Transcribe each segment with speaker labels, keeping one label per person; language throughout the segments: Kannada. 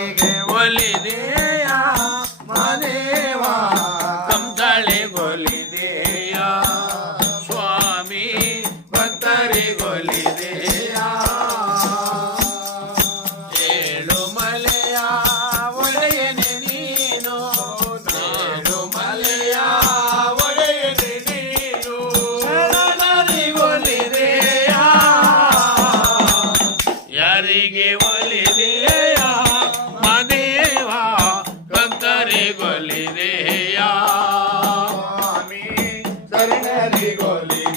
Speaker 1: ಮನೆಗೆ
Speaker 2: ಒಲಿದೆಯ? ಮನೆವಾ ಕಂಸಳಿಗೊಲಿದೆಯ ಸ್ವಾಮಿ ಭಕ್ತರಿಗೊಲಿದೆಯ ಏಳು ಮಲೆಯ ಒಡೆಯನೆ ನೀನು. ಏಳು ಮಲೆಯ ಒಡೆಯನೆ ನೀನು. ಶರಣರಿಗೊಲಿದೆಯ ಯಾರಿಗೆ
Speaker 1: Olhe.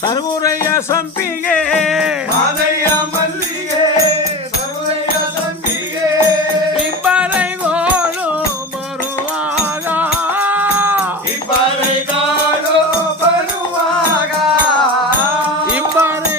Speaker 2: சர்வுரைய சம்பிகே.
Speaker 1: மாதையா மல்லிகே சர்வுரைய சம்பிகே.
Speaker 2: இப்பறை கோலோ பருவாகா
Speaker 1: இப்பறை காலோ பருவாகா
Speaker 2: இப்பறை